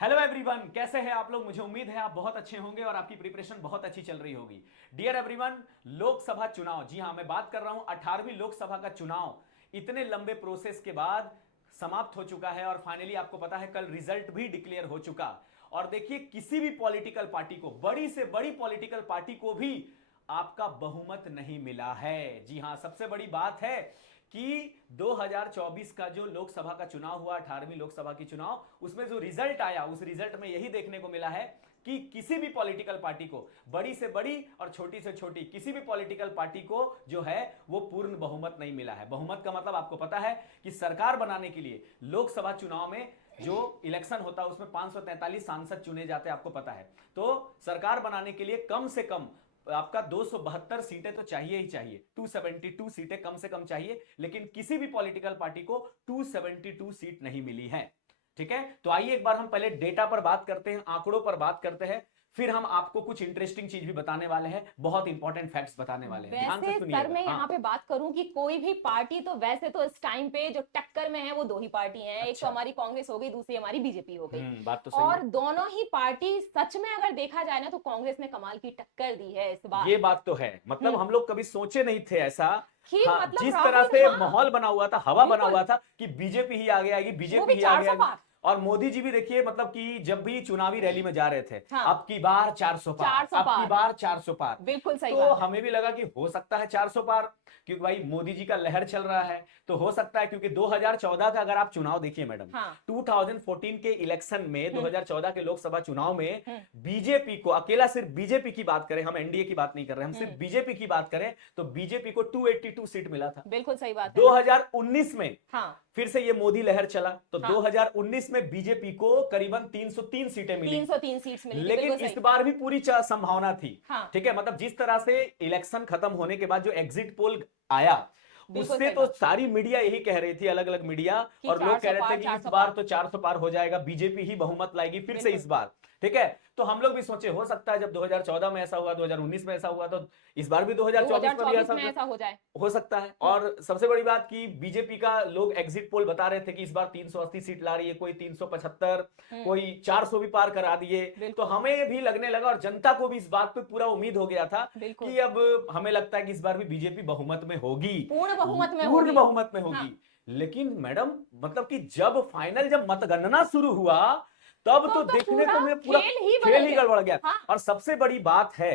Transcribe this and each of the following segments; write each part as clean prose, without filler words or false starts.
Hello everyone, कैसे हैं आप लोग। मुझे उम्मीद है आप बहुत अच्छे होंगे और आपकी प्रिपरेशन बहुत अच्छी चल रही होगी। डियर एवरीवन, लोकसभा चुनाव, जी हां, मैं बात कर रहा हूं 18वीं लोकसभा का चुनाव इतने लंबे प्रोसेस के बाद समाप्त हो चुका है और फाइनली आपको पता है कल रिजल्ट भी डिक्लेयर हो चुका। और देखिए, किसी भी पॉलिटिकल पार्टी को, बड़ी से बड़ी पॉलिटिकल पार्टी को भी आपका बहुमत नहीं मिला है। जी हां, सबसे बड़ी बात है कि 2024 का जो लोकसभा का चुनाव हुआ, 18वीं लोकसभा की चुनाव, उसमें जो रिजल्ट आया, उस रिजल्ट में यही देखने को मिला है कि किसी भी पॉलिटिकल पार्टी को, बड़ी से बड़ी और छोटी से छोटी किसी भी पॉलिटिकल पार्टी को जो है वो पूर्ण बहुमत नहीं मिला है। बहुमत का मतलब आपको पता है कि सरकार बनाने के लिए लोकसभा चुनाव में जो इलेक्शन होता है उसमें 543 सांसद चुने जाते हैं, आपको पता है। तो सरकार बनाने के लिए कम से कम आपका 272 सीटें तो चाहिए ही चाहिए, 272 सीटें कम से कम चाहिए, लेकिन किसी भी पॉलिटिकल पार्टी को 272 सीट नहीं मिली है। ठीक है, तो आइए एक बार हम पहले डेटा पर बात करते हैं, आंकड़ों पर बात करते हैं, फिर हम आपको कुछ इंटरेस्टिंग चीज भी बताने वाले हैं, बहुत इंपॉर्टेंट फैक्ट्स बताने वाले हैं। ध्यान से वैसे सर सुनिएगा। मैं हाँ, यहाँ पे बात करूं कि कोई भी पार्टी तो वैसे तो इस टाइम पे जो टक्कर में है वो दो ही पार्टी हैं, एक तो अच्छा। हमारी कांग्रेस हो गई, दूसरी हमारी बीजेपी हो गई। बात तो सही है। और दोनों ही पार्टी सच में अगर देखा जाए ना तो कांग्रेस ने कमाल की टक्कर दी है इस बार। ये बात तो है, मतलब हम लोग कभी सोचे नहीं थे ऐसा। कि हाँ, मतलब जिस तरह राहुल, से हाँ माहौल बना हुआ था, हवा बना बिल्कुल, हुआ था कि बीजेपी ही आगे आएगी, वो बीजेपी भी ही आगे 400 आएगी। पार। और मोदी जी भी देखिए, मतलब कि जब भी चुनावी रैली में जा रहे थे, हाँ, अब की बार 400 पार, 400 अब की पार, बार 400 पार। बिल्कुल सही तो बात है। हमें भी लगा कि हो सकता है 400 पार, क्योंकि भाई मोदी जी का लहर चल रहा है। तो हो सकता है, क्योंकि 2014 का अगर आप चुनाव देखिए मैडम, हाँ। 2014 के इलेक्शन में, हम्म 2014 के लोकसभा चुनाव में हम्म बीजेपी को, अकेला सिर्फ बीजेपी की बात करें, हम एनडीए की बात नहीं कर रहे, हम सिर्फ हम्म बीजेपी की बात करें, तो बीजेपी को 282 सीट मिला था। बिल्कुल सही बात है। 2019 में हाँ फिर से ये मोदी लहर चला, तो हाँ, 2019 में बीजेपी को करीबन 303 सीटें मिली। 303 सीट्स मिली थी, लेकिन बिल्कुल इस सही। बार भी पूरी संभावना थी। हाँ, ठीक है, मतलब जिस तरह से इलेक्शन खत्म होने के बाद जो एग्जिट पोल आया, बिल्कुल उससे सही तो बात। सारी मीडिया यही कह रही थी, अलग अलग मीडिया, कि और लोग कह 400 रहे थे पार, कि इस 400 बार पार। तो 400 पार हो जाएगा, बीजेपी ही बहुमत लाएगी फिर से बिल्कुल। इस बार। ठीक है, तो हम लोग भी सोचे हो सकता है जब 2014 में ऐसा हुआ, 2019 में ऐसा हुआ, तो इस बार भी 2024 में भी 2024 ऐसा में ऐसा हो जाए। हो सकता है। हम्म और सबसे बड़ी बात कि बीजेपी का लोग एग्जिट पोल बता रहे थे कि इस बार 380 सीट ला रही है, कोई 375, हम्म कोई 400 भी पार करा दिए। तो बिल्कुल हमें भी लगने लगा और जनता को भी इस बात पे पूरा उम्मीद हो गया था बिल्कुल। कि अब हमें लगता है कि इस बार भी बीजेपी बहुमत में होगी, पूर्ण बहुमत में पूर्ण होगी। बहुमत में हाँ, होगी। लेकिन मैडम, मतलब कि जब फाइनल, जब मतगणना शुरू हुआ, तब तो तो देखने पूरा को मैं पूरा खेल ही खेल बदल ही गया। गड़बड़ गया। हाँ, और सबसे बड़ी बात है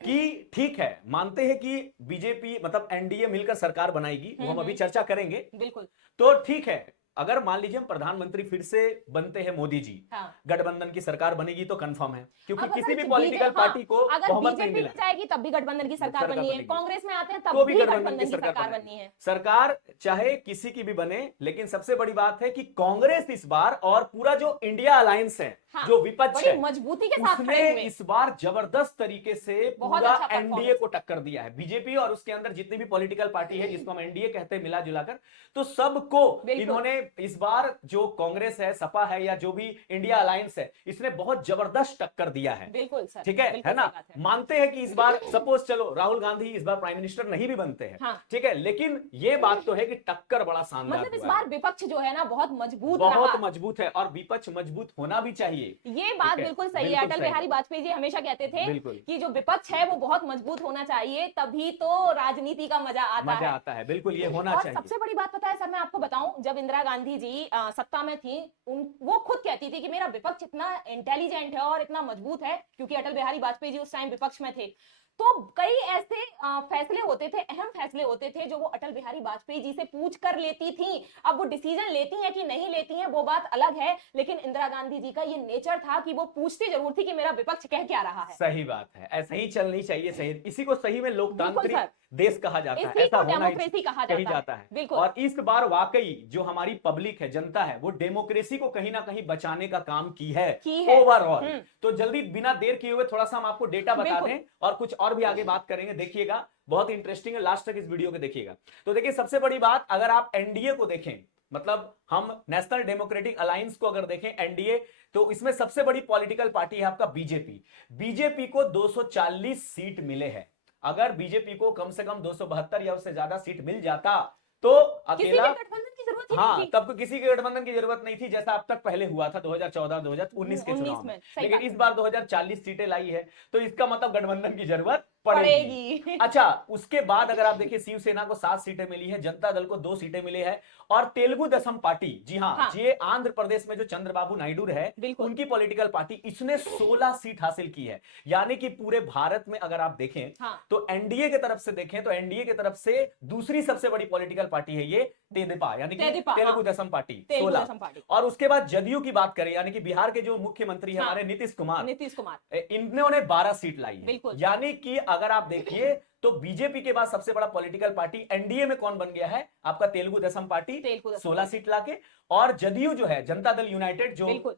कि ठीक है, मानते हैं कि बीजेपी मतलब एनडीए मिलकर सरकार बनाएगी, वो हम अभी चर्चा करेंगे। बिल्कुल। तो ठीक है, अगर मान लीजिए हम प्रधानमंत्री फिर से बनते हैं, मोदी जी, हाँ, गठबंधन की सरकार बनेगी तो कंफर्म है, क्योंकि अब किसी भी अगर पॉलिटिकल हाँ, पार्टी को अगर बहुमत नहीं बीजेपी मिला भी है, जाएगी तब भी गठबंधन की सरकार सरकार बननी है, बनेगी कांग्रेस में आते हैं तो तब भी भी गठबंधन की गठबंधन की सरकार सरकार बनेगी। बननी है। सरकार चाहे किसी की भी बने, लेकिन सबसे बड़ी बात है कि कांग्रेस इस बार, और पूरा जो इंडिया अलायंस है, हाँ, जो विपक्ष बड़ी है, मजबूती के साथ खड़े उसने हुए। इस बार जबरदस्त तरीके से बहुत पूरा अच्छा एनडीए परफॉर्मेंस। को टक्कर दिया है। बीजेपी और उसके अंदर जितनी भी पॉलिटिकल पार्टी है, जिसको हम एनडीए कहते हैं मिला जुलाकर, तो सबको बिल्कुल इन्होंने इस बार, जो कांग्रेस है, सपा है, या जो भी इंडिया अलायंस है, इसने बहुत जबरदस्त टक्कर दिया है। बिल्कुल सर, ठीक है बिल्कुल ना। सही बात है। मानते हैं कि इस बार सपोज, चलो राहुल गांधी इस बार प्राइम मिनिस्टर नहीं भी बनते हैं, हाँ, ठीक है, लेकिन ये बात तो है कि टक्कर बड़ा शानदार मतलब इस हुआ है। बार विपक्ष जो है ना बहुत मजबूत बहुत रहा। मजबूत है, और विपक्ष मजबूत होना भी चाहिए। ये ठीक बात है, बिल्कुल सही है। बिल्कुल अटल सही बिहारी बात। वाजपेयी जी हमेशा कहते थे बिल्कुल कि जो विपक्ष है वो बहुत मजबूत होना चाहिए, तभी तो राजनीति का मजा आता मजा है। आता है, बिल्कुल ये होना और चाहिए। सबसे बड़ी बात पता है सर, मैं आपको बताऊं, जब इंदिरा गांधी जी सत्ता में थी, वो खुद कहती थी कि मेरा विपक्ष इतना इंटेलिजेंट है और इतना मजबूत है, क्योंकि अटल बिहारी वाजपेयी जी उस टाइम विपक्ष में थे। तो कई ऐसे फैसले होते थे, अहम फैसले होते थे, जो वो अटल बिहारी वाजपेयी जी से पूछ कर लेती थी। अब वो डिसीजन लेती हैं कि नहीं लेती हैं वो बात अलग है, लेकिन इंदिरा गांधी जी का ये नेचर था कि वो पूछती जरूर थी कि मेरा विपक्ष कह क्या रहा है। सही बात है, ऐसा ही चलनी चाहिए। सही, इसी को सही में बिल्कुल लोकतांत्रिक सर, देश कहा जाता है, इसी ऐसा को होना ही डेमोक्रेसी कहा कही जाता है। जाता है। बिल्कुल। और इस बार वाकई जो हमारी पब्लिक है, जनता है, वो डेमोक्रेसी को कहीं ना कहीं बचाने का काम की है की है। ओवरऑल। तो जल्दी बिना देर किए हुए थोड़ा सा हम आपको डेटा बता बिल्कुल। दें, और कुछ और भी आगे बात करेंगे, देखिएगा बहुत इंटरेस्टिंग है, लास्ट तक इस वीडियो को देखिएगा। तो देखिए, सबसे बड़ी बात, अगर आप एनडीए को देखें, मतलब हम नेशनल डेमोक्रेटिक अलायंस को अगर देखें, एनडीए, तो इसमें सबसे बड़ी पॉलिटिकल पार्टी है आपका बीजेपी। बीजेपी को 240 सीट मिले हैं। अगर बीजेपी को कम से कम 272 या उससे ज्यादा सीट मिल जाता, तो किसी भी अकेला गठबंधन की जरूरत ही हाँ, नहीं थी। तब को किसी के गठबंधन की जरूरत नहीं थी, जैसा अब तक पहले हुआ था 2014-2019 के 19 चुनाव में। में, सही लेकिन बात इस है। बार 2040 सीटें लाई है, तो इसका मतलब गठबंधन की जरूरत पड़ेगी। पड़ेगी। अच्छा, उसके बाद अगर आप देखिए, शिवसेना को 7 सीटें मिली है, जनता दल को 2 सीटें मिली है, और तेलुगु देशम पार्टी, जी हाँ, हाँ, ये आंध्र प्रदेश में जो चंद्रबाबू नायडू है, बिल्कुल। उनकी पॉलिटिकल पार्टी, इसने 16 सीट हासिल की है। यानी कि पूरे भारत में अगर आप देखें, हाँ, तो एनडीए की तरफ से देखें, तो एनडीए की तरफ से दूसरी सबसे बड़ी पॉलिटिकल पार्टी है ये तेदेपा, यानी कि तेदेपा, तेलुगु हाँ, देशम पार्टी, तेलुगु 16। देशम पार्टी। और उसके बाद जदयू की बात करें, यानी कि बिहार के जो मुख्यमंत्री है हाँ, हमारे नीतीश कुमार, नीतीश कुमार, इन्होंने 12 सीट लाई है। बिल्कुल। यानी कि अगर आप देखिए, तो बीजेपी के बाद सबसे बड़ा पॉलिटिकल पार्टी एनडीए में कौन बन गया है? आपका तेलुगु देशम पार्टी, तेलुगु देशम 16 सीट लाके। और जदयू जो है, जनता दल यूनाइटेड, जो बिल्कुल।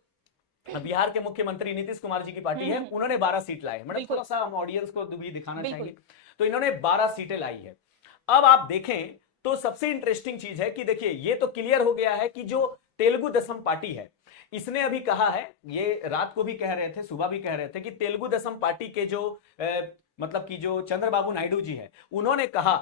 बिहार के मुख्यमंत्री नीतीश कुमार जी की पार्टी है, हम्म, उन्होंने 12 सीट लाई। मतलब बिल्कुल। थोड़ा सा हम ऑडियंस को भी दिखाना बिल्कुल। चाहेंगे, तो इन्होंने 12 सीटें लाई है। अब आप देखें, तो सबसे इंटरेस्टिंग चीज है कि देखिए, ये तो क्लियर हो गया है कि जो तेलुगु देशम पार्टी है, इसने अभी कहा है, ये रात को भी कह रहे थे, सुबह भी कह रहे थे, कि तेलुगु देशम पार्टी के जो मतलब कि जो चंद्रबाबू नायडू जी है, उन्होंने कहा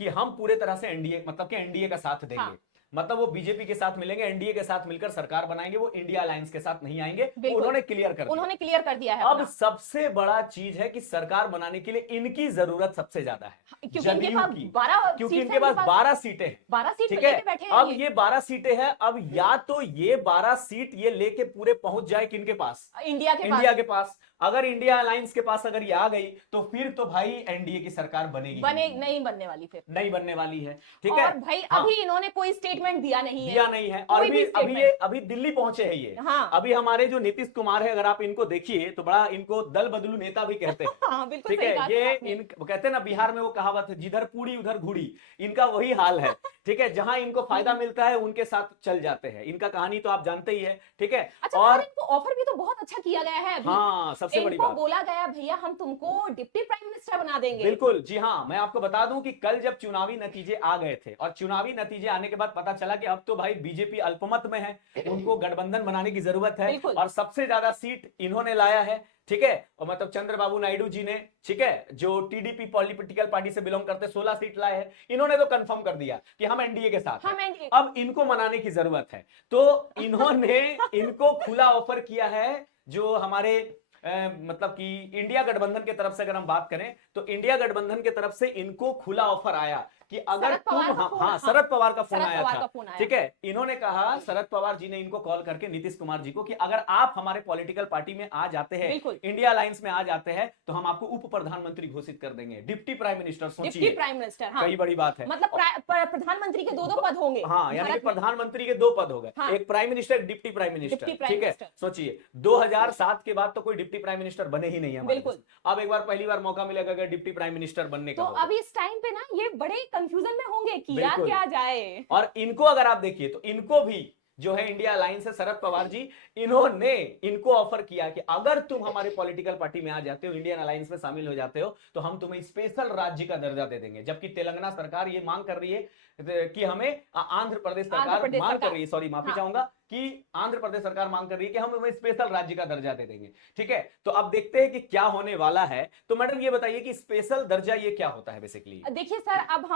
कि हम पूरे तरह से एनडीए, मतलब कि एनडीए का साथ देंगे। हाँ, मतलब वो बीजेपी के साथ मिलेंगे, एनडीए के साथ मिलकर सरकार बनाएंगे, वो इंडिया अलायंस के साथ नहीं आएंगे। वो बिल्कुल। उन्होंने क्लियर कर दिया। उन्होंने क्लियर कर दिया है अब अपना। सबसे बड़ा चीज है कि सरकार बनाने के लिए इनकी जरूरत सबसे ज्यादा है, क्योंकि इनके जदयू पास की, 12 क्योंकि सीट इनके पास 12 सीटें हैं। 12 सीट ठीक लेके है, बैठे हैं अब ये 12 सीटें हैं। अब या तो ये 12 सीट ये लेके पूरे पहुंच जाए किनके पास? इंडिया के इंडिया पास। के पास। अगर इंडिया अलायंस के पास अगर ये आ गई, तो फिर तो भाई एनडीए की सरकार बनेगी, बने नहीं बनने वाली फिर। नहीं बनने वाली है। ठीक है, और भाई हाँ, अभी इन्होंने कोई स्टेटमेंट दिया नहीं है। दिया नहीं है। और कोई अभी भी अभी statement। ये अभी दिल्ली पहुंचे हैं ये। हाँ। अभी हमारे जो नीतीश कुमार है, अगर आप इनको देखिए, तो बड़ा इनको दल बदलू नेता भी कहते हैं। हाँ, बिल्कुल ठीक सही है, कहा ये आपने। इन कहते हैं ना, बिहार में वो कहावत है, जिधर पूड़ी उधर घुड़ी, इनका वही हाल है। ठीक है, जहां इनको फायदा मिलता है उनके साथ चल जाते हैं। इनका कहानी तो आप जानते ही है। ठीक है, अच्छा, और इनको ऑफर भी तो बहुत अच्छा किया गया है अभी। हाँ, सबसे बड़ी इनको बात, बोला गया भैया हम तुमको डिप्टी प्राइम मिनिस्टर बना देंगे। बिल्कुल, जी हाँ, मैं आपको बता दूं कि कल जब चुनावी नतीजे आ गए थे, और चुनावी नतीजे आने के बाद पता चला कि अब तो भाई बीजेपी अल्पमत में है, उनको गठबंधन बनाने की जरूरत है, बिल्कुल। और सबसे ज्यादा सीट इन्होंने लाया है। ठीक है, और मतलब चंद्रबाबू नायडू जी ने, ठीक है, जो टीडीपी पॉलिटिकल पार्टी से बिलोंग करते, 16 सीट लाए हैं। इन्होंने तो कंफर्म कर दिया कि हम एनडीए के साथ हम हैं। एनडीए। अब इनको मनाने की जरूरत है, तो इन्होंने इनको खुला ऑफर किया है, जो हमारे मतलब कि इंडिया गठबंधन की तरफ से अगर हम बात करें, तो इंडिया गठबंधन की तरफ से इनको खुला ऑफर आया कि अगर शरद तुम, पवार का हाँ, फोन, हाँ, हाँ, शरद पवार का फोन शरद आया पवार था। का फोन आया। ठीक है, इन्होंने कहा, शरद पवार जी ने इनको कॉल करके नीतीश कुमार जी को, कि अगर आप हमारे पॉलिटिकल पार्टी में आ जाते हैं, बिल्कुल। इंडिया अलायंस में आ जाते हैं, तो हम आपको उप प्रधानमंत्री घोषित कर देंगे, डिप्टी प्राइम मिनिस्टर। डिप्टी सोचिए, प्राइम मिनिस्टर, हाँ। कई बड़ी बात है। मतलब प्रधानमंत्री के दो पद होंगे। हाँ, यानी कि भारत में। प्रधानमंत्री के 2 पद हो गए, हाँ। एक प्राइम मिनिस्टर, एक deputy prime minister. Deputy prime ठीक है, मिनिस्टर। सोचिए 2007 के बाद तो कोई डिप्टी प्राइम मिनिस्टर बने ही नहीं है हमारे बिल्कुल। देश में। अब एक बार, पहली बार मौका मिलेगा अगर डिप्टी प्राइम मिनिस्टर बनने का तो होगा। अब इस टाइम पे ना ये बड़े कंफ्यूजन में होंगे, किया बिल्कुल। क्या जाए। और इनको अगर आप देखिए, तो इनको भी जो है इंडिया अलायंस से शरद पवार जी, इन्होंने इनको ऑफर किया कि अगर तुम हमारे पॉलिटिकल पार्टी में आ जाते हो, इंडियन अलायंस में शामिल हो जाते हो, तो हम तुम्हें स्पेशल राज्य का दर्जा दे देंगे। जबकि तेलंगाना सरकार ये मांग कर रही है कि हमें आंध्र प्रदेश सरकार मांग कर रही है, सॉरी माफी हाँ। चाहूंगा, कि आंध्र प्रदेश सरकार मांग कर रही है कि हम हमें स्पेशल राज्य का दर्जा दे देंगे। ठीक है, तो अब देखते हैं कि क्या होने वाला है। तो मैडम ये बताइए कि स्पेशल दर्जा ये क्या होता है बेसिकली? देखिए सर, अब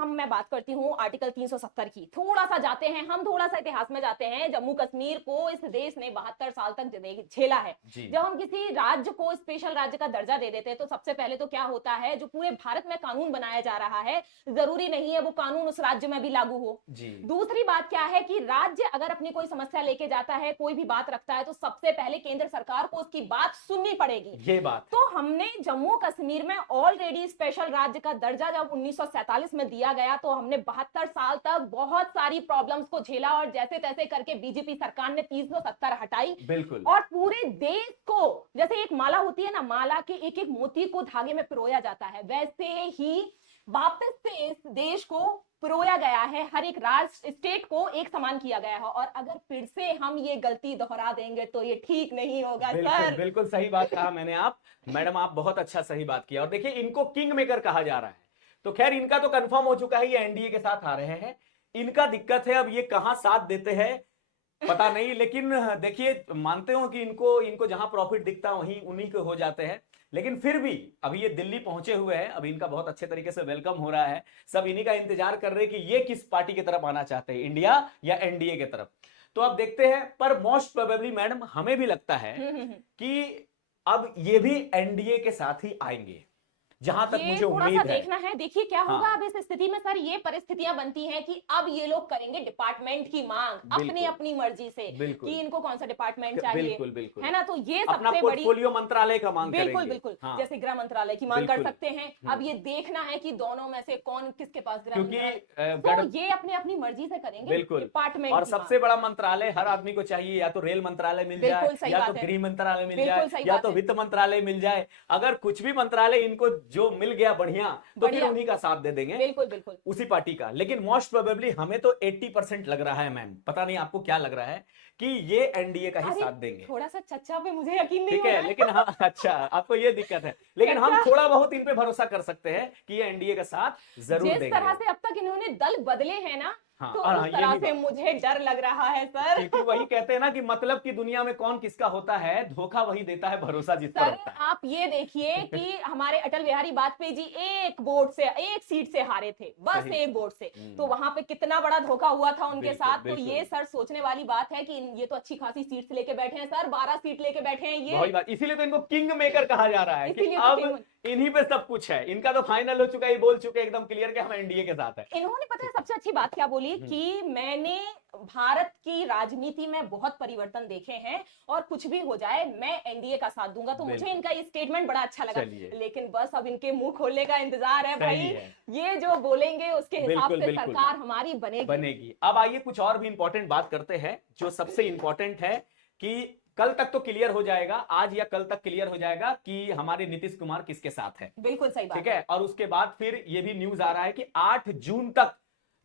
हम मैं बात करती हूँ आर्टिकल 370 की। थोड़ा सा जाते हैं हम, थोड़ा सा इतिहास में जाते हैं। जम्मू कश्मीर को इस देश ने 72 साल तक झेला है। जी। जब हम किसी राज्य को स्पेशल राज्य का दर्जा दे देते हैं, तो सबसे पहले तो क्या होता है, जो पूरे भारत में कानून बनाया जा रहा है, जरूरी नहीं है वो कानून उस राज्य में भी लागू हो। जी। दूसरी बात क्या है कि राज्य अगर अपनी कोई समस्या लेके जाता है, कोई भी बात रखता है, तो सबसे पहले केंद्र सरकार को उसकी बात सुननी पड़ेगी। ये बात। तो हमने जम्मू कश्मीर में ऑलरेडी स्पेशल राज्य का दर्जा जब 1947 में दिया गया, तो हमने 72 साल तक बहुत सारी प्रॉब्लम्स को झेला, और जैसे तैसे करके बीजेपी सरकार ने 370 हटाई। बिल्कुल। और पूरे देश को, जैसे एक माला होती है ना, माला के एक एक मोती को धागे में पिरोया जाता है, वैसे ही वापस से इस देश को पिरोया गया है। हर एक राज्य, स्टेट को एक समान किया गया है। और अगर फिर से हम ये गलती दोहरा देंगे तो ये ठीक नहीं होगा सर। बिल्कुल सही बात कहा मैंने। आप मैडम, आप बहुत अच्छा सही बात किया। और देखिए, इनको किंग मेकर कहा जा रहा है, तो खैर इनका तो कंफर्म हो चुका है, ये एनडीए के साथ आ रहे हैं। इनका दिक्कत है अब ये कहां साथ देते हैं, पता नहीं, लेकिन देखिए मानते हो कि इनको इनको जहां प्रॉफिट दिखता है वहीं उन्हीं के हो जाते हैं। लेकिन फिर भी अभी ये दिल्ली पहुंचे हुए हैं, अभी इनका बहुत अच्छे तरीके से वेलकम हो रहा है। सब इन्हीं का इंतजार कर रहे हैं कि ये किस पार्टी की तरफ आना चाहते हैं, इंडिया या एनडीए की तरफ। तो अब देखते हैं, पर मोस्ट प्रोबेबली मैडम हमें भी लगता है कि अब ये भी एनडीए के साथ ही आएंगे, जहां तक ये मुझे थोड़ा सा उम्मीद है। देखना है। देखिए क्या होगा हाँ। अब इस स्थिति में। सर ये परिस्थितियां बनती हैं कि अब ये लोग करेंगे डिपार्टमेंट की मांग अपनी बिल्कुल अपनी मर्जी से बिल्कुल कि इनको कौन सा डिपार्टमेंट चाहिए, बिल्कुल बिल्कुल है ना। तो ये अपना सबसे बड़ी, पोर्टफोलियो मंत्रालय का मांग बिल्कुल करेंगे। बिल्कुल, हाँ जैसे गृह मंत्रालय की मांग कर बिल्कुल। सकते हैं। अब ये देखना है कि दोनों में से कौन किसके पास गृह क्योंकि मंत्रालय, गढ़ तो ये अपनी अपनी मर्जी से करेंगे बिल्कुल, डिपार्टमेंट और की सबसे मांग। बड़ा मंत्रालय हर आदमी को चाहिए, या तो रेल मंत्रालय मिल जाए, बिल्कुल सही या तो बात है, गृह मंत्रालय मिल बिल्कुल जाए, सही या बात तो है। वित्त मंत्रालय मिल जाए। अगर कुछ भी मंत्रालय इनको जो मिल गया बढ़िया, तो फिर बढ़िया, उन्हीं का साथ दे देंगे, बिल्कुल बिल्कुल। उसी पार्टी का। लेकिन मोस्ट प्रोबेबली हमें तो 80% लग रहा है मैम, पता नहीं आपको क्या लग रहा है, कि ये एनडीए का ही अरे साथ देंगे। थोड़ा सा चच्चा पे मुझे यकीन नहीं ठीक हो है, रहा है। लेकिन हाँ अच्छा, आपको ये दिक्कत है, लेकिन हम चच्चा, थोड़ा बहुत इन पे भरोसा कर सकते हैं कि ये एनडीए का साथ जरूर जिस तरह देंगे। से अब तक इन्होंने दल बदले हैं ना, हाँ, तो और उस हाँ, तरह यही से बात, मुझे डर लग रहा है सर। क्योंकि वही कहते हैं ना कि मतलब की दुनिया में कौन किसका होता है, धोखा वही देता है, भरोसा जिस पर सर होता है। आप ये देखिए कि हमारे अटल बिहारी वाजपेयी जी एक वोट से, एक सीट से हारे थे, बस सही। एक वोट से। तो वहां पे कितना बड़ा धोखा हुआ था उनके बिल्कुल साथ। तो बिल्कुल, ये सर सोचने वाली बात है कि ये तो अच्छी खासी सीट्स लेके बैठे हैं सर, 12 सीट लेके बैठे हैं ये। वही बात, इसीलिए तो इनको किंग मेकर कहा जा रहा है कि इसीलिए तो अब किंग, इन्हीं पे सब कुछ है, इनका तो फाइनल हो चुका है, ये बोल चुके हैं एकदम क्लियर कि हम एनडीए के साथ है। इन्होंने पता है सबसे अच्छी बात क्या बोली कि मैंने भारत की राजनीति में बहुत परिवर्तन देखे हैं और कुछ भी हो जाए मैं एनडीए का साथ दूंगा। तो मुझे बिल्कुल। इनका ये स्टेटमेंट बड़ा अच्छा लगा। चलिए, लेकिन बस अब इनके मुंह खोलने का इंतजार है भाई। सही है, ये जो बोलेंगे उसके हिसाब बिल्कुल से बिल्कुल सरकार हमारी बनेगी। बनेगी। अब आइए कुछ और भी इंपॉर्टेंट बात करते हैं, जो सबसे इंपॉर्टेंट है कि कल तक तो क्लियर हो जाएगा, आज या कल तक क्लियर हो जाएगा कि हमारे नीतीश कुमार किसके साथ है। बिल्कुल सही बात ठीक है, और उसके बाद फिर ये भी न्यूज आ रहा है कि 8 जून तक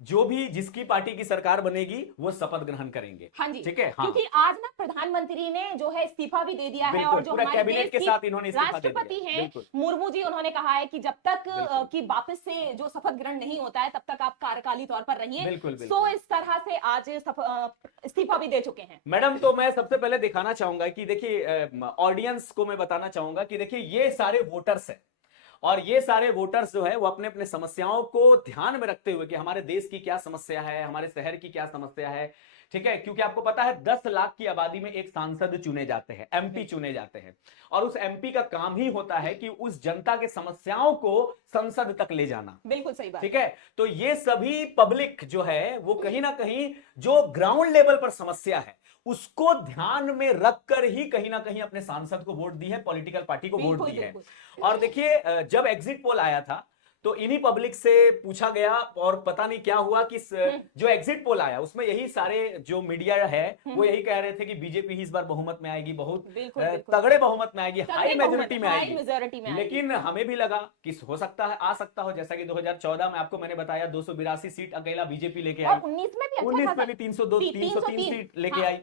जो भी जिसकी पार्टी की सरकार बनेगी वो शपथ ग्रहण करेंगे। हाँ जी, ठीक है, हाँ, क्योंकि आज ना प्रधानमंत्री ने जो है इस्तीफा भी दे दिया है। बिल्कुल और जो पूरा हमारे कैबिनेट देश के की साथ इन्होंने इस्तीफा दे राष्ट्रपति दिया। हैं बिल्कुल मुर्मू जी, उन्होंने कहा है कि जब तक बिल्कुल कि वापस से जो शपथ ग्रहण नहीं होता है तब तक आप कार्यकाली तौर पर रहिए। बिल्कुल सो बिल्कुल। इस तरह से आज इस्तीफा भी दे चुके हैं। मैडम, तो मैं सबसे पहले दिखाना चाहूंगा कि देखिए, ऑडियंस को मैं बताना चाहूंगा कि देखिए ये सारे वोटर्स हैं, और ये सारे वोटर्स जो है वो अपने अपने समस्याओं को ध्यान में रखते हुए कि हमारे देश की क्या समस्या है, हमारे शहर की क्या समस्या है। ठीक है, क्योंकि आपको पता है 10 लाख की आबादी में एक सांसद चुने जाते हैं, एमपी चुने जाते हैं, और उस एमपी का काम ही होता है कि उस जनता के समस्याओं को संसद तक ले जाना। बिल्कुल सही बात। ठीक है, तो ये सभी पब्लिक जो है वो कहीं ना कहीं जो ग्राउंड लेवल पर समस्या है उसको ध्यान में रखकर ही कहीं ना कहीं अपने सांसद को वोट दी है, पॉलिटिकल पार्टी को वोट बिल्कुल दी है। बिल्कुल। और देखिए, जब एग्जिट पोल आया था तो इन्हीं पब्लिक से पूछा गया, और पता नहीं क्या हुआ कि जो एग्जिट पोल आया उसमें यही सारे जो मीडिया है वो यही कह रहे थे कि बीजेपी ही इस बार बहुमत में आएगी, बहुत बिल्कुल बिल्कुल। तगड़े बहुमत में आएगी, तगड़े हाई मेजोरिटी में हाई आएगी। मेजोरिटी में आएगी। लेकिन हमें भी लगा कि हो सकता है, आ सकता हो, जैसा कि 2014 में आपको मैंने बताया 282 सीट अकेला बीजेपी लेके आई, और 19 में भी अच्छा 19 खासा, में भी 302 303 सीट लेके हाँ। आई।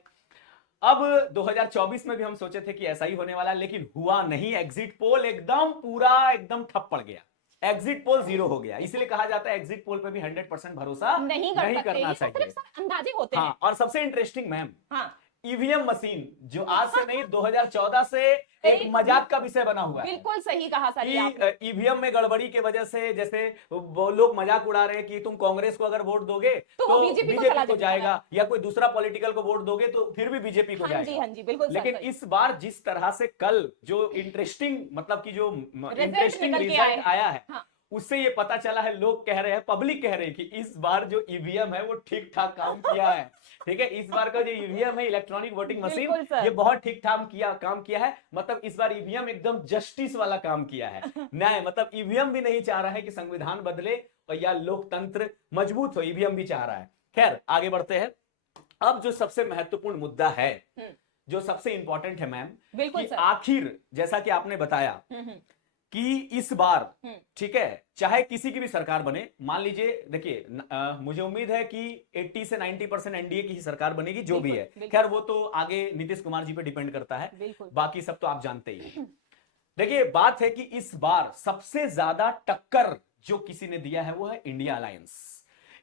अब 2024 में भी हम सोचे थे कि ऐसा ही होने वाला, लेकिन हुआ नहीं। एग्जिट पोल एकदम पूरा एकदम ठप पड़ गया, एग्जिट पोल 0 हो गया। इसलिए कहा जाता है एग्जिट पोल पे भी 100% भरोसा नहीं नहीं सकते, करना ये तो चाहिए। सिर्फ सर अंदाजे होते हैं। हाँ, और सबसे इंटरेस्टिंग मैम, हाँ, ईवीएम मशीन जो आज से नहीं 2014 से एक मजाक का विषय बना हुआ है बिल्कुल सही कहा सर ये कि आपने। ईवीएम में गड़बड़ी की वजह से, जैसे वो लोग मजाक उड़ा रहे हैं कि तुम कांग्रेस को अगर वोट दोगे तो तो बीजेपी को बीजेपी को चला जाएगा, या कोई दूसरा पॉलिटिकल को वोट दोगे तो फिर भी बीजेपी को हाँ जी, जाएगा। हाँ जी, बिल्कुल सर, लेकिन सही। इस बार जिस तरह से कल जो इंटरेस्टिंग, मतलब कि जो इंटरेस्टिंग निकल के आए रिजल्ट हैं। आया है, हाँ। उससे ये पता चला है, लोग कह रहे हैं, पब्लिक कह रहे हैं कि इस बार जो ईवीएम है वो ठीक ठाक काम किया है। ठीक है, इस बार का जो ईवीएम है, इलेक्ट्रॉनिक वोटिंग मशीन, बिल्कुल सर। ये बहुत ठीक ठाक काम किया है। मतलब इस बार ईवीएम एकदम जस्टिस वाला काम किया है। नहीं, मतलब ईवीएम भी नहीं चाह रहा है कि संविधान बदले और या लोकतंत्र मजबूत हो, ईवीएम भी चाह रहा है। खैर, आगे बढ़ते हैं। अब जो सबसे महत्वपूर्ण मुद्दा है, जो सबसे इंपॉर्टेंट है मैम, बिल्कुल कि सर। आखिर जैसा कि आपने बताया कि इस बार, ठीक है, चाहे किसी की भी सरकार बने, मान लीजिए, देखिए मुझे उम्मीद है कि 80 से 90% एनडीए की ही सरकार बनेगी, जो भी है। खैर, वो तो आगे नीतीश कुमार जी पे डिपेंड करता है, बाकी सब तो आप जानते ही हैं। देखिए, बात है कि इस बार सबसे ज्यादा टक्कर जो किसी ने दिया है वो है इंडिया अलायंस।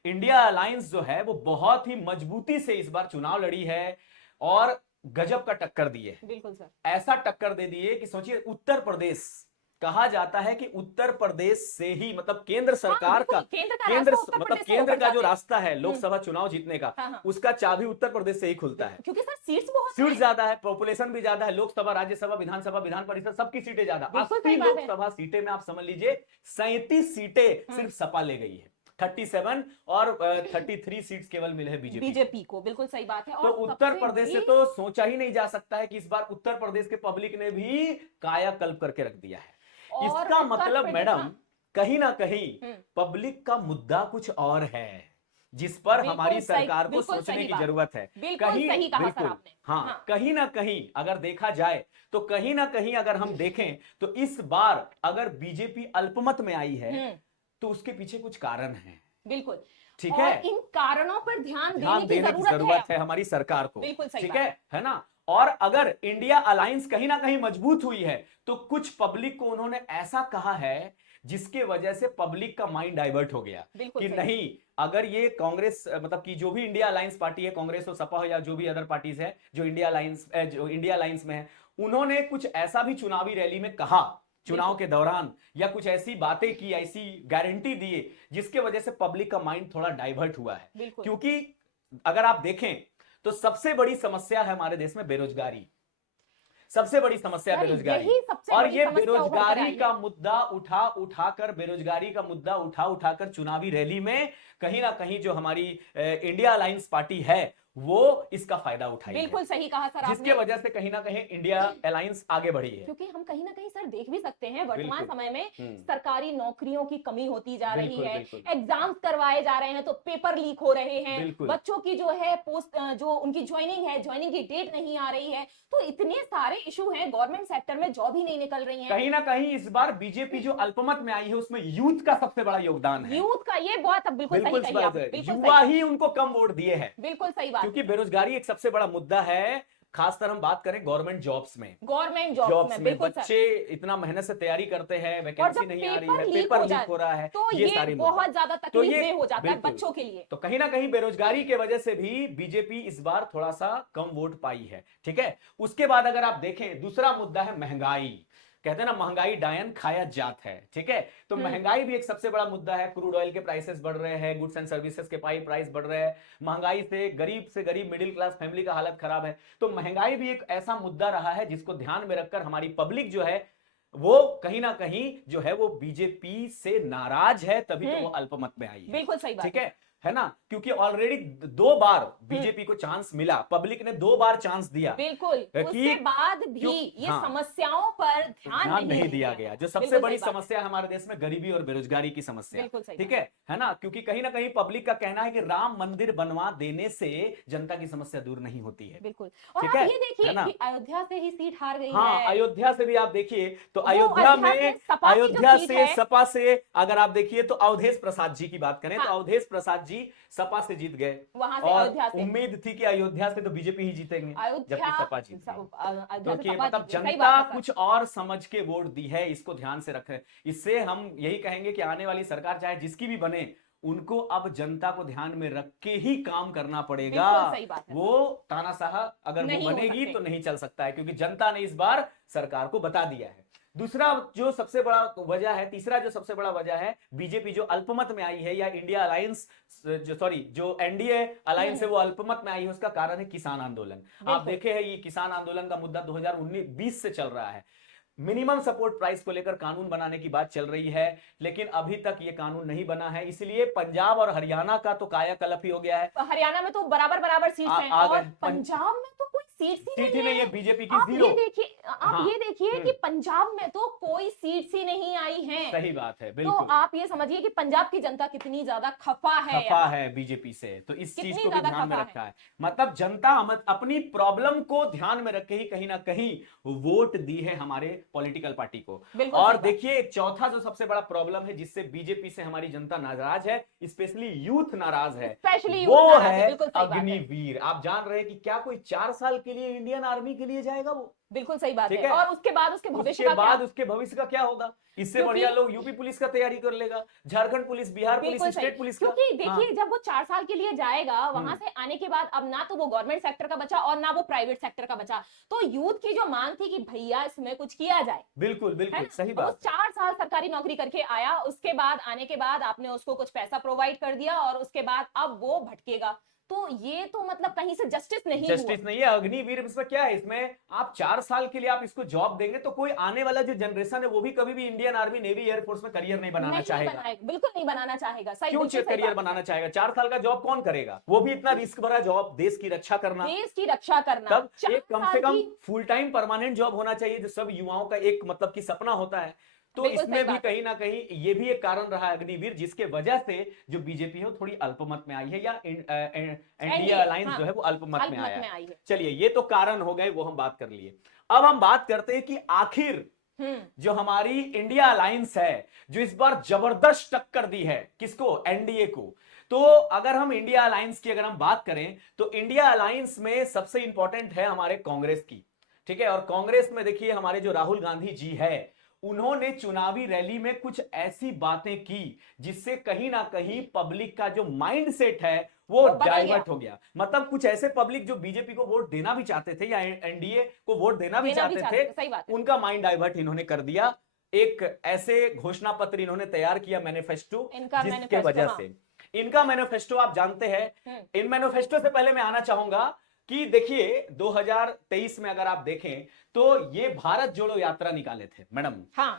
इंडिया अलायंस जो है वो बहुत ही मजबूती से इस बार चुनाव लड़ी है और गजब का टक्कर दी है। बिल्कुल सर। ऐसा टक्कर दे दिए कि सोचिए, उत्तर प्रदेश, कहा जाता है कि उत्तर प्रदेश से ही मतलब केंद्र सरकार बिल्कुल, का केंद्र का केंद्र रास्ता उत्तर मतलब प्रदेश से केंद्र होकर का जो जाते हैं। रास्ता है लोकसभा चुनाव जीतने का, हाँ, हाँ। उसका चाबी उत्तर प्रदेश से ही खुलता है। क्योंकि सर सीट्स बहुत सीट हैं। ज्यादा है, पॉपुलेशन भी ज्यादा है, लोकसभा, राज्यसभा, विधानसभा, विधान परिषद सबकी सीटें ज्यादा। बिल्कुल 80 सही बात है। लोकसभा सीटें में आप समझ लीजिए 37 सीटें सिर्फ सपा ले गई है, 37 और 33 सीट्स केवल मिले हैं बीजेपी बीजेपी को। बिल्कुल सही बात है। तो और उत्तर सबसे प्रदेश से बड़ी तो सोचा ही नहीं जा सकता है कि इस बार उत्तर प्रदेश के पब्लिक ने भी कायाकल्प करके रख दिया है। और इसका उत्तर मतलब प्रदेश- मैडम हाँ, कहीं ना कहीं पब्लिक का मुद्दा कुछ और है जिस पर बिल्कुल हमारी सही- सरकार को बिल्कुल सोचने सही की बात। जरूरत है। बिल्कुल कहीं सही कहा सर बिल्कुल आपने। हाँ, हाँ। कहीं ना कहीं अगर देखा जाए तो कहीं ना कहीं अगर हम देखें तो इस बार अगर बीजेपी अल्पमत में आई है तो उसके पीछे कुछ कारण है। बिल्कुल। ठीक और है, इन कारणों पर ध्यान ध्यान देने की जरूरत है हमारी सरकार को। बिल्कुल सही ठीक बात है ना। और अगर इंडिया अलायंस कहीं ना कहीं मजबूत हुई है तो कुछ पब्लिक को उन्होंने ऐसा कहा है जिसके वजह से पब्लिक का माइंड डाइवर्ट हो गया बिल्कुल कि सही। नहीं, अगर ये कांग्रेस मतलब कि जो भी इंडिया अलायंस पार्टी है, कांग्रेस हो, सपा हो या जो भी अदर पार्टीज है जो इंडिया अलायंस में है, उन्होंने कुछ ऐसा भी चुनावी रैली में कहा चुनाव के दौरान या कुछ ऐसी बातें की, ऐसी गारंटी दिए जिसके वजह से पब्लिक का माइंड थोड़ा डाइवर्ट हुआ है। बिल्कुल। क्योंकि अगर आप देखें तो सबसे बड़ी समस्या है हमारे देश में बेरोजगारी, सबसे बड़ी समस्या सर, बेरोजगारी। यही सबसे और बड़ी ये समस्या उभर कर बेरोजगारी आई का है। मुद्दा उठा उठाकर बेरोजगारी का मुद्दा उठा उठाकर चुनावी रैली में कहीं ना कहीं जो हमारी इंडिया अलायंस पार्टी है वो इसका फायदा उठाई है, बिल्कुल सही कहा सर जिसके आपने। वजह से कहीं ना कहीं इंडिया अलायंस आगे बढ़ी है। क्योंकि हम कहीं ना कहीं सर देख भी सकते हैं वर्तमान बिल्कुल। समय में सरकारी नौकरियों की कमी होती जा रही बिल्कुल, है। बिल्कुल। एग्जाम्स करवाए जा रहे हैं तो पेपर लीक हो रहे हैं। बिल्कुल। बच्चों की जो है पोस्ट जो उनकी ज्वाइनिंग है, ज्वाइनिंग की डेट नहीं आ रही है। तो इतने सारे इशू हैं, गवर्नमेंट सेक्टर में जॉब ही नहीं निकल रही है। कहीं ना कहीं इस बार बीजेपी जो अल्पमत में आई है उसमें यूथ का सबसे बड़ा योगदान है। यूथ का ये बहुत बिल्कुल सही कही आपने, बिल्कुल युवा सही। ही उनको कम वोट दिए हैं। बिल्कुल सही बात। क्योंकि बेरोजगारी एक सबसे बड़ा मुद्दा है, खासकर हम बात करें गवर्नमेंट जॉब्स में। गवर्नमेंट जॉब्स में बिल्कुल सर। बच्चे इतना मेहनत से तैयारी करते हैं, और वैकेंसी जब नहीं आ रही पेपर है, लीक पेपर हो लीक जाए हो रहा है, तो ये ये सारी बहुत ज्यादा तकलीफ दे हो जाता है बिल्कुल। बच्चों के लिए। तो कहीं ना कहीं बेरोजगारी के वजह से भी बीजेपी इस बार थोड़ा सा कम वोट पाई है। ठीक है, उसके बाद अगर आप देखें दूसरा मुद्दा है महंगाई। कहते हैं ना, महंगाई डायन खाया जात है। ठीक है, तो महंगाई भी एक सबसे बड़ा मुद्दा है। क्रूड ऑयल के प्राइसेस बढ़ रहे हैं, गुड्स एंड सर्विसेज के प्राइस बढ़ रहे हैं, महंगाई से गरीब मिडिल क्लास फैमिली का हालत खराब है। तो महंगाई भी एक ऐसा मुद्दा रहा है जिसको ध्यान में रखकर हमारी पब्लिक जो है वो कहीं ना कहीं जो है वो बीजेपी से नाराज है, तभी तो वो अल्पमत में आई है। बिल्कुल सही बात ठीक है ना, क्योंकि ऑलरेडी 2 बार बीजेपी को चांस मिला, पब्लिक ने 2 बार चांस दिया। बिल्कुल, उसके बाद भी ये हाँ, समस्याओं पर ध्यान नहीं दिया गया। जो सबसे बड़ी समस्या है हमारे देश में गरीबी और बेरोजगारी की समस्या। ठीक है ना, क्योंकि कहीं ना कहीं पब्लिक का कहना है कि राम मंदिर बनवा देने से जनता की समस्या दूर नहीं होती है। बिल्कुल। और ठीक आप है ये देखिए ना? कि अयोध्या से ही सीट हार गई हाँ, है। अयोध्या से भी आप देखिए तो वो अयोध्या में सपा की जो अयोध्या सीट से है, सपा से अगर आप देखिए तो अवधेश प्रसाद जी की बात करें तो हाँ। अवधेश प्रसाद जी सपा से जीत गए। वहां से और अयोध्या से उम्मीद थी कि अयोध्या से तो बीजेपी ही जीतेंगे, जबकि सपा जीत गई। अयोध्या से क्योंकि सपा मतलब जीत गई। सही जनता बात है सर। कुछ और समझ के वोट दी है, इसको ध्यान से रखें। इससे हम यही कहेंगे कि आने वाली सरकार चाहे जिसकी भी बने, उनको अब जनता को ध्यान में रख के ही काम करना पड़ेगा। बिल्कुल सही बात है। वो तानाशाह अगर वो नहीं हो बनेगी सकते। तो नहीं चल सकता है, क्योंकि जनता ने इस बार सरकार को बता दिया है। दूसरा जो सबसे बड़ा वजह है, तीसरा जो सबसे बड़ा वजह है, बीजेपी जो अल्पमत में आई है या इंडिया अलायंस जो एनडीए अलायंस है वो अल्पमत में आई है, उसका कारण है किसान आंदोलन। आप देखे हैं ये किसान आंदोलन का मुद्दा 2019-20 से चल रहा है। मिनिमम सपोर्ट प्राइस को लेकर कानून बनाने की बात चल रही है, लेकिन अभी तक ये कानून नहीं बना है, इसलिए पंजाब और हरियाणा का तो कायाकल्प ही हो गया है। हरियाणा में तो बराबर सीट्स हैं और पंजाब में तो कोई सीट ही नहीं है। बीजेपी की जीरो। आप ये देखिए कि पंजाब में तो कोई सीट्स ही नहीं आई हैं। सही बात है, तो बिल्कुल। आप ये समझिए कि पंजाब की जनता कितनी ज्यादा खफा है बीजेपी से। तो इस कितनी चीज को भी ज्यादा ध्यान में खफा रखा है। मतलब जनता अपनी प्रॉब्लम को ध्यान में रख के ही कहीं ना कहीं वोट दी है हमारे पॉलिटिकल पार्टी को। और देखिए एक चौथा जो सबसे बड़ा प्रॉब्लम है जिससे बीजेपी से हमारी जनता नाराज है, स्पेशली यूथ नाराज है, वो है अग्निवीर। आप जान रहे हैं कि क्या कोई 4 साल के लिए इंडियन आर्मी के लिए जाएगा? वो बिल्कुल सही बात ठीक है। है? और उसके बाद उसके भविष्य उसके का क्या? बाद उसके भविष्य का क्या होगा? इससे क्योंकि बढ़िया लोग यूपी पुलिस का तैयारी कर लेगा, झारखंड पुलिस, बिहार पुलिस, बिल्कुल सही, स्टेट पुलिस का। क्योंकि देखिए हाँ, जब वो 4 साल के लिए जाएगा, वहां से आने के बाद अब ना तो वो गवर्नमेंट सेक्टर का बचा और ना वो प्राइवेट सेक्टर का बचा। तो यूथ की जो मांग थी कि भैया इसमें कुछ किया जाए, बिल्कुल, है बिल्कुल, ना? सही अब वो बात है। 4 साल सरकारी नौकरी करके आया, उसके बाद आने के बाद आपने उसको कुछ पैसा प्रोवाइड कर दिया और उसके बाद अब वो भटकेगा। तो ये तो मतलब कहीं से जस्टिस नहीं हुआ। जस्टिस नहीं है। अग्निवीर इसमें क्या है? इसमें आप 4 साल के लिए आप इसको जॉब देंगे तो कोई आने वाला जो जनरेशन है वो भी कभी भी इंडियन आर्मी, नेवी, एयरफोर्स में करियर नहीं बनाना नहीं चाहेगा। बनाएगा, बिल्कुल नहीं बनाना चाहेगा। सही, क्यों बिल्कुल सही करियर बात है बनाना सर। चाहेगा? 4 साल का जॉब कौन करेगा? वो भी इतना रिस्क भरा जॉब, देश की रक्षा करना। देश की रक्षा करना, तब 4 एक कम से साल कम की। फुल टाइम परमानेंट जॉब होना चाहिए, जो सब युवाओं का एक मतलब कि सपना होता है। तो बिल्कुल सही इसमें भी बात है। कहीं ना कहीं ये भी एक कारण रहा है अग्निवीर, जिसके वजह से जो बीजेपी है वो थोड़ी अल्पमत में आई है, या एनडीए एनडीए, अलायंस हाँ, जो है वो अल्पमत में अल्पमत आया में है। आई है। चलिए, ये तो कारण हो गए, वो हम बात कर लिए। अब हम बात करते हैं कि आखिर हम्म। जो हमारी इंडिया अलायंस है, जो इस बार जबरदस्त टक्कर दी है किसको? एनडीए को। तो अगर हम इंडिया अलायंस की अगर हम बात करें तो इंडिया अलायंस में सबसे इंपॉर्टेंट है हमारे कांग्रेस की, ठीक है? और कांग्रेस में देखिए हमारे जो राहुल गांधी जी है, उन्होंने चुनावी रैली में कुछ ऐसी बातें की जिससे कहीं ना कहीं पब्लिक का जो माइंड सेट है वो वो बदल गया। डाइवर्ट हो गया। मतलब कुछ ऐसे पब्लिक जो बीजेपी को वोट देना भी चाहते थे या एनडीए को वोट देना भी चाहते थे, सही बात है। उनका माइंड डाइवर्ट इन्होंने कर दिया। एक ऐसे घोषणा पत्र इन्होंने तैयार किया, मैनिफेस्टो, इनका जिसके मैनिफेस्टो, वजह हाँ। से इनका मैनिफेस्टो आप जानते हैं। हम्म। इन मैनिफेस्टो से पहले मैं आना चाहूंगा कि देखिए 2023 में अगर आप देखें तो ये भारत जोड़ो यात्रा निकाले थे मैडम। हाँ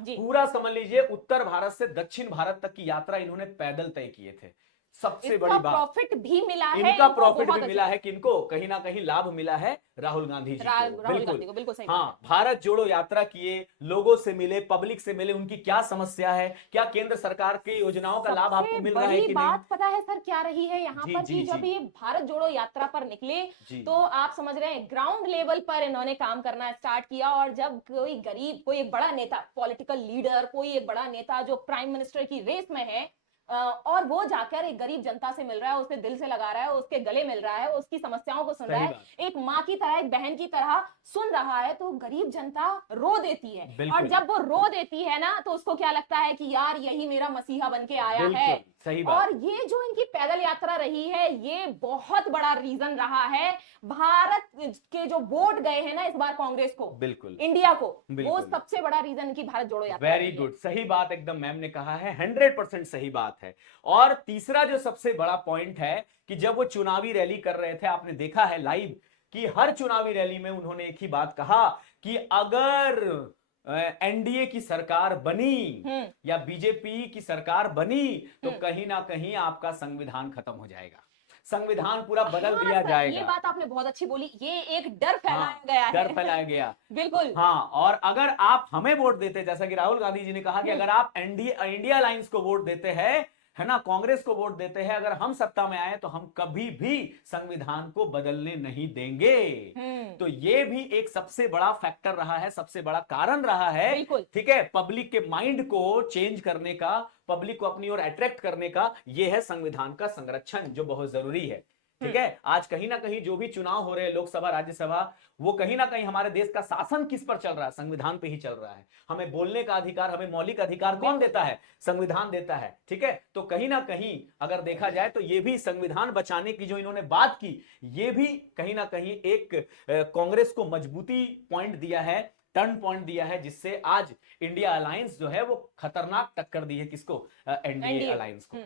जी। पूरा समझ लीजिए उत्तर भारत से दक्षिण भारत तक की यात्रा इन्होंने पैदल तय किए थे। सबसे इसका बड़ी बात, प्रॉफिट भी मिला है इनका इनको, प्रॉफिट भी बहुत मिला अच्छा। है, किनको? कहीं ना कहीं लाभ मिला है राहुल गांधी जी को। राहुल बिल्कुल, गांधी को, बिल्कुल सही बात हाँ, है। भारत जोड़ो यात्रा किए, लोगों से मिले, पब्लिक से मिले, उनकी क्या समस्या है, क्या केंद्र सरकार की योजनाओं का लाभ आपको सबसे मिल रहा है बड़ी कि नहीं। बात पता है सर क्या रही है यहाँ जी पर, जी कि जब जी ये भारत जोड़ो यात्रा पर निकले जी तो आप समझ रहे हैं ग्राउंड लेवल पर इन्होंने काम करना स्टार्ट किया। और जब कोई गरीब, कोई एक बड़ा नेता, पॉलिटिकल लीडर, कोई एक बड़ा नेता जो प्राइम मिनिस्टर की रेस में है, और वो जाकर एक गरीब जनता से मिल रहा है, उससे दिल से लगा रहा है, उसके गले मिल रहा है, उसकी समस्याओं को सुन रहा सही है, बात, एक माँ की तरह, एक बहन की तरह सुन रहा है, तो गरीब जनता रो देती है। और बिल्कुल जब वो रो देती है ना, तो उसको क्या लगता है कि यार यही मेरा मसीहा बन के आया है। बिल्कुल सही बात और ये जो इनकी पैदल यात्रा रही है, ये बहुत बड़ा रीजन रहा है। भारत के जो वोट गए हैं ना इस बार कांग्रेस को, बिल्कुल इंडिया को, वो बिल्कुल। सबसे बड़ा रीजन की भारत जोड़ो यात्रा वेरी रही है। गुड, सही बात एकदम मैम ने कहा है, 100% सही बात है। और तीसरा जो सबसे बड़ा पॉइंट है कि जब वो चुनावी रैली कर रहे थे, आपने देखा है लाइव कि हर चुनावी रैली में उन्होंने एक ही बात कहा कि अगर एनडीए की सरकार बनी या बीजेपी की सरकार बनी तो कहीं ना कहीं आपका संविधान खत्म हो जाएगा, संविधान पूरा बदल हाँ दिया सर, ये जाएगा। बात आपने बहुत अच्छी बोली, ये एक डर फैलाया हाँ, गया है। डर फैलाया गया। बिल्कुल। हाँ, और अगर आप हमें वोट देते, जैसा कि राहुल गांधी जी ने कहा कि अगर आप इंडिया अलायंस को वोट देते हैं, है ना, कांग्रेस को वोट देते हैं, अगर हम सत्ता में आए तो हम कभी भी संविधान को बदलने नहीं देंगे। तो ये भी एक सबसे बड़ा फैक्टर रहा है, सबसे बड़ा कारण रहा है, बिल्कुल। ठीक है, पब्लिक के माइंड को चेंज करने का, पब्लिक को अपनी ओर अट्रैक्ट करने का। ये है संविधान का संरक्षण, जो बहुत जरूरी है। ठीक है, आज कहीं ना कहीं जो भी चुनाव हो रहे हैं, लोकसभा, राज्यसभा, वो कहीं ना कहीं हमारे देश का शासन किस पर चल रहा है? संविधान पे ही चल रहा है। हमें बोलने का अधिकार, हमें मौलिक अधिकार कौन देता है? संविधान देता है। ठीक है, तो कहीं ना कहीं अगर देखा जाए तो ये भी संविधान बचाने की जो इन्होंने बात की, ये भी कहीं ना कहीं एक कांग्रेस को मजबूती पॉइंट दिया है, टर्न पॉइंट दिया है, जिससे आज इंडिया अलायंस जो है वो खतरनाक टक्कर दी है किसको? एनडीए अलायंस को।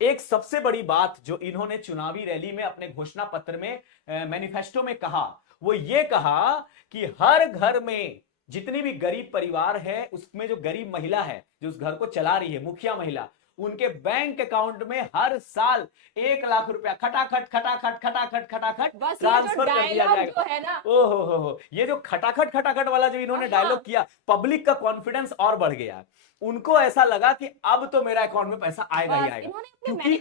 एक सबसे बड़ी बात जो इन्होंने चुनावी रैली में अपने घोषणा पत्र में, मैनिफेस्टो में कहा, वो ये कहा कि हर घर में जितनी भी गरीब परिवार है, उसमें जो गरीब महिला है, जो उस घर को चला रही है, मुखिया महिला, उनके बैंक अकाउंट में हर साल 1 लाख रुपया खटाखट खटाखट खटाखट खटाखट बस ट्रांसफर कर दिया जाएगा। जो है ना, ओहो, ये जो खटाखट खटाखट वाला जो इन्होंने डायलॉग किया, पब्लिक का कॉन्फिडेंस और बढ़ गया। उनको ऐसा लगा कि अब तो मेरा अकाउंट में पैसा आएगा ही आएगा, क्योंकि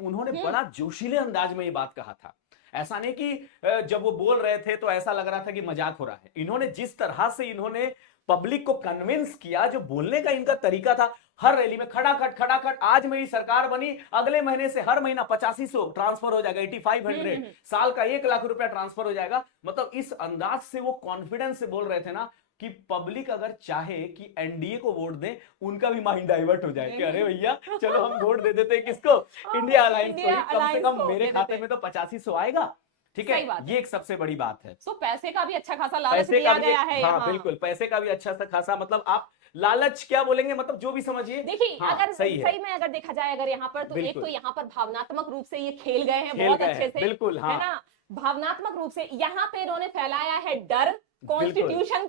उन्होंने बड़ा जोशीले अंदाज में ये बात कहा था। ऐसा नहीं कि जब वो बोल रहे थे तो ऐसा लग रहा था कि मजाक हो रहा है। इन्होंने जिस तरह से इन्होंने पब्लिक को कन्विंस किया, जो बोलने का इनका तरीका था, हर रैली में खड़ाखट, आज मेरी सरकार बनी, अगले महीने से हर महीना 8500 ट्रांसफर हो जाएगा, 8500, साल का 1 लाख रुपया ट्रांसफर हो जाएगा। मतलब इस अंदाज से वो कॉन्फिडेंस से बोल रहे थे ना कि पब्लिक अगर चाहे कि एनडीए को वोट दे, उनका भी माइंड डाइवर्ट हो जाए कि अरे भैया चलो हम वोट दे देते हैं किसको, इंडिया अलायंस को, कम से कम मेरे खाते में तो 8500 आएगा। ठीक है, ये एक सबसे बड़ी बात है। तो पैसे का भी अच्छा खासा लालच दिया गया है। हाँ बिल्कुल, पैसे का भी अच्छा सा खासा, मतलब आप लालच क्या बोलेंगे, मतलब जो भी समझिए। देखिए, हाँ, अगर सही में अगर देखा जाए अगर यहाँ पर, तो एक तो यहाँ पर भावनात्मक रूप से ये खेल गए हैं खेल बहुत गए अच्छे हैं, से, बिल्कुल, हाँ। है ना। भावनात्मक रूप से यहाँ पे इन्होंने फैलाया है डर, कॉन्स्टिट्यूशन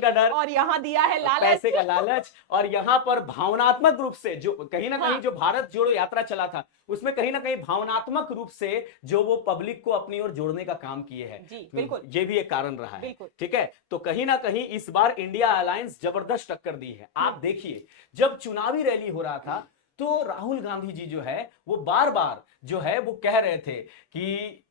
का डर, और यहाँ दिया है लालच, पैसे का लालच। और यहाँ पर भावनात्मक रूप से जो कहीं ना कहीं जो भारत जोड़ो यात्रा चला था, उसमें कहीं ना कहीं भावनात्मक रूप से जो वो पब्लिक को अपनी ओर जोड़ने का काम किए हैं। जी बिल्कुल, ये भी एक कारण रहा है। ठीक है, तो कहीं ना कहीं इस बार इंडिया अलायंस जबरदस्त टक्कर दी है। आप देखिए, जब चुनावी रैली हो रहा था तो राहुल गांधी जी जो है वो बार बार जो है वो कह रहे थे कि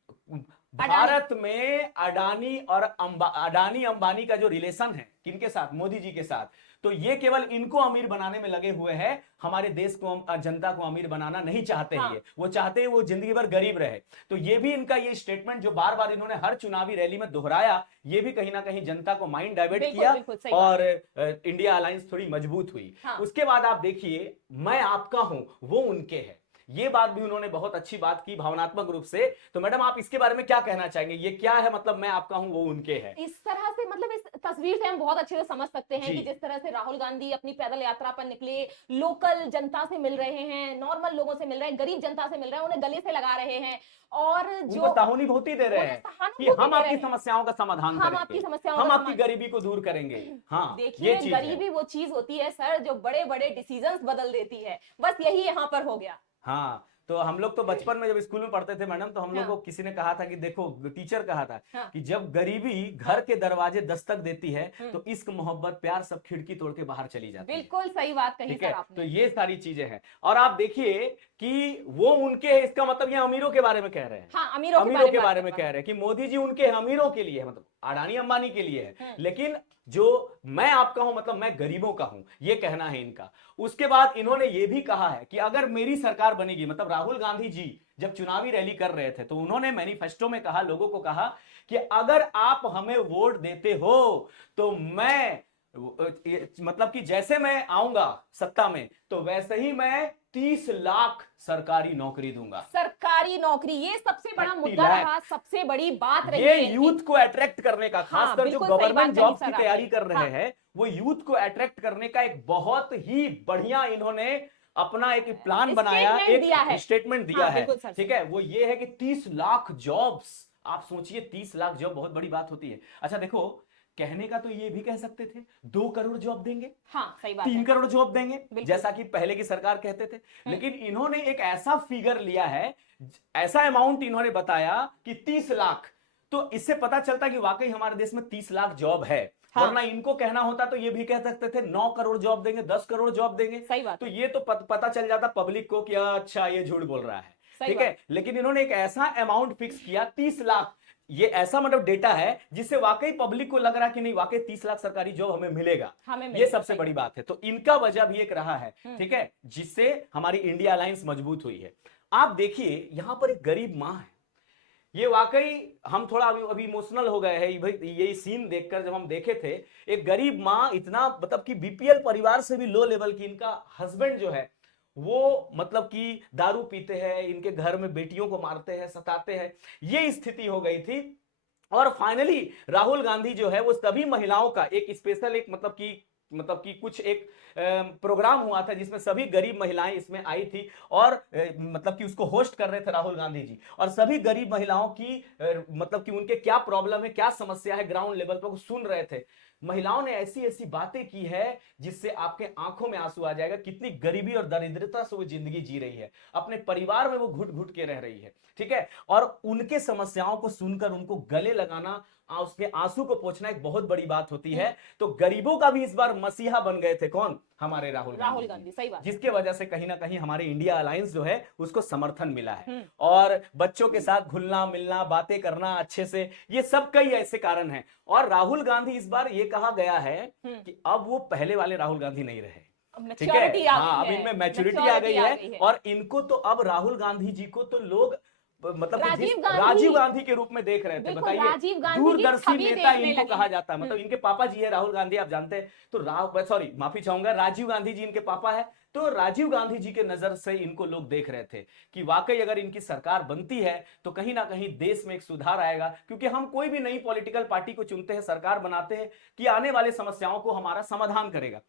भारत में अडानी और अडानी अंबानी का जो रिलेशन है किनके साथ, मोदी जी के साथ, तो ये केवल इनको अमीर बनाने में लगे हुए हैं, हमारे देश को, जनता को अमीर बनाना नहीं चाहते हैं। वो चाहते हैं वो जिंदगी भर गरीब रहे। तो ये भी इनका ये स्टेटमेंट जो बार बार इन्होंने हर चुनावी रैली में दोहराया, ये भी कहीं ना कहीं जनता को माइंड डाइवर्ट किया और इंडिया अलायंस थोड़ी मजबूत हुई। उसके बाद आप देखिए, मैं आपका हूं वो उनके है, ये बात भी उन्होंने बहुत अच्छी बात की भावनात्मक रूप से। तो मैडम आप इसके बारे में क्या कहना चाहेंगे, ये क्या है, मतलब मैं आपका हूं वो उनके है? इस तरह से, मतलब इस तस्वीर से हम बहुत अच्छे से समझ सकते हैं कि जिस तरह से राहुल गांधी अपनी पैदल यात्रा पर निकले, लोकल जनता से मिल रहे हैं, नॉर्मल लोगों से मिल रहे हैं, गरीब जनता से मिल रहे हैं, उन्हें गले से लगा रहे हैं और जो सहानुभूति दे रहे हैं कि हम आपकी समस्याओं का समाधान करेंगे, आपकी समस्याओं, हम आपकी गरीबी को दूर करेंगे। हाँ, देखिए, गरीबी वो चीज होती है सर जो बड़े बड़े डिसीजंस बदल देती है, बस यही यहाँ पर हो गया। हाँ, तो हम लोग तो बचपन में जब स्कूल में पढ़ते थे मैडम, तो हम लोग को किसी ने कहा था कि देखो, टीचर कहा था कि जब गरीबी घर के दरवाजे दस्तक देती है तो इश्क मोहब्बत प्यार सब खिड़की तोड़ के बाहर चली जाती है। बिल्कुल सही बात कही सर आपने। तो ये सारी चीजें हैं। और आप देखिए कि वो उनके है, इसका मतलब ये अमीरों के बारे में कह रहे हैं। हाँ, अमीरों के बारे में कह रहे हैं कि मोदी जी उनके अमीरों के लिए है, मतलब अडानी अंबानी के लिए है, लेकिन जो मैं आपका हूं मतलब मैं गरीबों का हूं, ये कहना है इनका। उसके बाद इन्होंने ये भी कहा है कि अगर मेरी सरकार बनेगी, मतलब राहुल गांधी जी जब चुनावी रैली कर रहे थे तो उन्होंने मैनिफेस्टो में कहा, लोगों को कहा कि अगर आप हमें वोट देते हो तो मैं, मतलब कि जैसे मैं आऊंगा सत्ता में तो वैसे ही मैं 30 लाख सरकारी नौकरी दूंगा। सरकारी नौकरी, ये सबसे बड़ा मुद्दा रहा, सबसे बड़ी बात रही ये यूथ को अट्रैक्ट करने का, खासकर जो गवर्नमेंट जॉब की तैयारी कर रहे हैं, वो यूथ को अट्रैक्ट करने का एक बहुत ही बढ़िया इन्होंने अपना एक प्लान बनाया, एक स्टेटमेंट दिया है। ठीक है, वो ये है कि 30 लाख जॉब्स, आप सोचिए 30 लाख जॉब बहुत बड़ी बात होती है। अच्छा देखो, कहने का तो ये भी कह सकते थे 2 करोड़ जॉब देंगे, हाँ, सही बात 3 करोड़ जॉब देंगे, जैसा कि पहले की सरकार कहते थे, लेकिन इन्होंने एक ऐसा फिगर लिया है, ऐसा अमाउंट इन्होंने बताया कि 30 लाख। तो इससे पता चलता कि वाकई हमारे देश में 30 लाख जॉब है। वरना इनको कहना होता तो ये भी कह सकते थे 9 करोड़ जॉब देंगे, 10 करोड़ जॉब देंगे। सही बात। तो ये तो पता चल जाता पब्लिक को कि अच्छा ये झूठ बोल रहा है। ठीक है, लेकिन इन्होंने एक ऐसा अमाउंट फिक्स किया 30 लाख, ये ऐसा मतलब डेटा है जिससे वाकई पब्लिक को लग रहा कि नहीं, वाकई 30 लाख सरकारी जॉब हमें मिलेगा, ये सबसे बड़ी बात है। तो इनका वजह भी एक रहा है, ठीक है, जिससे हमारी इंडिया अलायंस मजबूत हुई है। आप देखिए, यहां पर एक गरीब मां है, ये वाकई हम थोड़ा अभी इमोशनल हो गए हैं भाई, ये सीन देखकर जब हम देखे थे, एक गरीब मां, इतना मतलब कि बीपीएल परिवार से भी लो लेवल की, इनका हस्बैंड जो है वो मतलब कि दारू पीते हैं, इनके घर में बेटियों को मारते हैं, सताते हैं, ये स्थिति हो गई थी। और फाइनली राहुल गांधी जो है वो सभी महिलाओं का एक स्पेशल, एक मतलब कि कुछ एक प्रोग्राम हुआ था जिसमें सभी गरीब महिलाएं इसमें आई थी, और मतलब कि उसको होस्ट कर रहे थे राहुल गांधी जी, और सभी गरीब महिलाओं की मतलब कि उनके क्या प्रॉब्लम है, क्या समस्या है, ग्राउंड लेवल पर सुन रहे थे। महिलाओं ने ऐसी ऐसी बातें की है जिससे आपके आंखों में आंसू आ जाएगा, कितनी गरीबी और दरिद्रता से वो जिंदगी जी रही है, अपने परिवार में वो घुट घुट के रह रही है। ठीक है, और उनके समस्याओं को सुनकर उनको गले लगाना उसके आंसू को पोंछना एक बहुत बड़ी बात होती है। तो गरीबों का भी इस बार मसीहा बन गए थे कौन? हमारे राहुल गांधी, सही बात। जिसके वजह से कहीं ना कहीं हमारे इंडिया अलायंस जो है उसको समर्थन मिला है। और बच्चों के साथ घुलना मिलना, बातें करना अच्छे से, ये सब कई ऐसे कारण हैं। और राहुल गांधी इस बार ये कहा गया है कि अब वो पहले वाले राहुल गांधी नहीं रहे, ठीक है। हाँ, अब इनमें मैच्योरिटी आ गई है और इनको तो अब राहुल गांधी जी को तो लोग मतलब कि राजीव गांधी के रूप में देख रहे थे। बताइए, दूरदर्शी नेता इनको कहा जाता है। मतलब इनके पापा जी है राहुल गांधी, आप जानते हैं। तो सॉरी माफी चाहूंगा, राजीव गांधी जी इनके पापा है। तो राजीव गांधी जी के नजर से इनको लोग देख रहे थे कि वाकई अगर इनकी सरकार बनती है तो कहीं ना कहीं देश में एक सुधार आएगा। क्योंकि हम कोई भी नई पॉलिटिकल पार्टी को चुनते हैं, सरकार बनाते हैं कि आने वाले समस्याओं को हमारा समाधान करेगा।